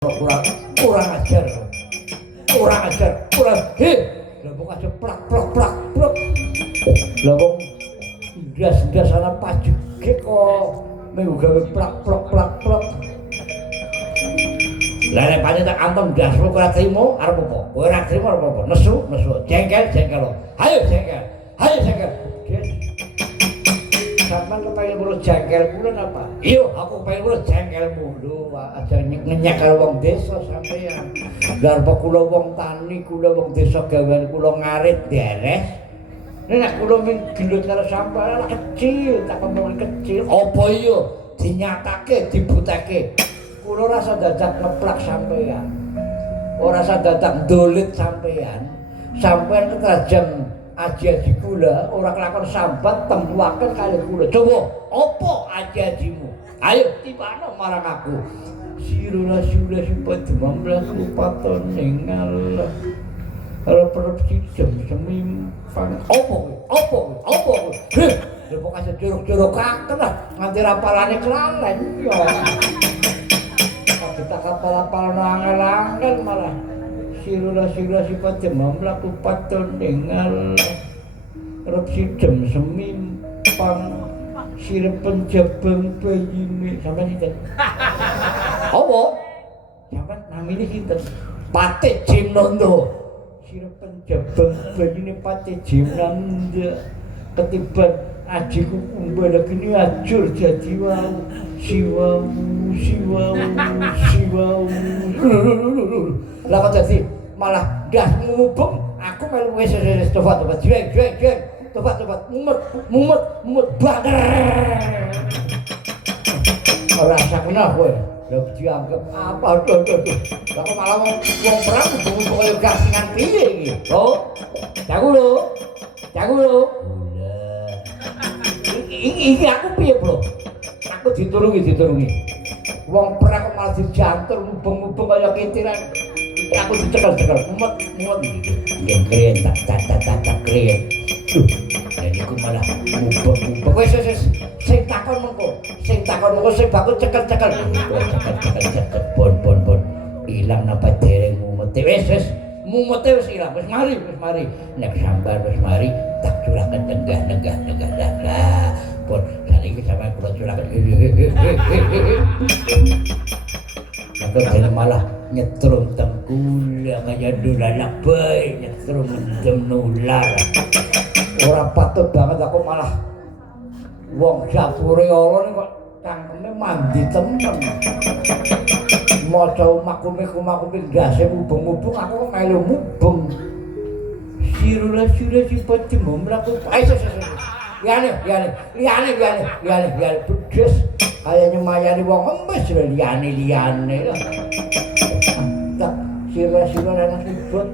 kurang kurang ajar kurang lha kok aja plak lha wong ndas ana pajuke kok mung gawe plak lah nek pancen tak anton ndasmu ora trimo arep apa kowe ora trimo arep apa nesu jengkel ayo jengkel sampean kepengin ngurus jengkel kula napa iya aku pengen ngurus jengkelmu lho aja ngenyek karo wong desa sampean lha apa kula wong tani kula wong desa gawean kula ngarit deres nek kula ming gelut karo sampean kecil tak ngomong kecil apa iya dinyatake dibutake kula rasa dadak ngeplak sampean ora rasa dadak ndolit sampean ketrajan aji-aji kula ora kelakon sambat tempuaken kali kula coba apa aji-ajimu ayo tibano marang aku siruna sifat demamlah lupaton ningal kalau perut jam semimpang apa lha kok aja jorok-jorok kaken lah nganti rapalane kelalen ya kita kapal-kapal angel-angel malah sirula sifat demamlah lupaton ningal rep sidem semimpang sirep penjabang bayine sampeyan sinten apa sampeyan namine sinten Pate Jimnondo sirep penjabang bayine Pate Jimnondo ketiban ajiku kumbala geni ajur dadi wau siwau lah kok dadi malah ndas ngubung aku melu wis tobat jeng tobat mumet bader ora sakna kowe lha dianggep apa aduh lah kok malah wong perang ngubung kaya gasingan piye iki oh jago lho iki aku piye bro aku diturungi wong perang kok malah dijantur ngubung kaya kintiran aku dicekel mumet ngen kren tak kren jadi aku malah ngubung wis sing takon mengko sing bakul cekel bon ilang napa dereng mumete wis mumete wis ilang wis mari nek sambar wis mari tak curaken nenggah lah pun saiki sampeyan kula curaken Kagak malah nyetrum tengkul kaya dolalak bae nyetrum mendem nular ora patut banget aku malah wong dapure Allah ning kok cangkeme mandi temen maca makume ndase mubeng-mubeng aku kok melu mubeng sirula sifat mlaku ayo liyane bedes kaya nyemayani wong emes liyane tak sira-sira ana sibon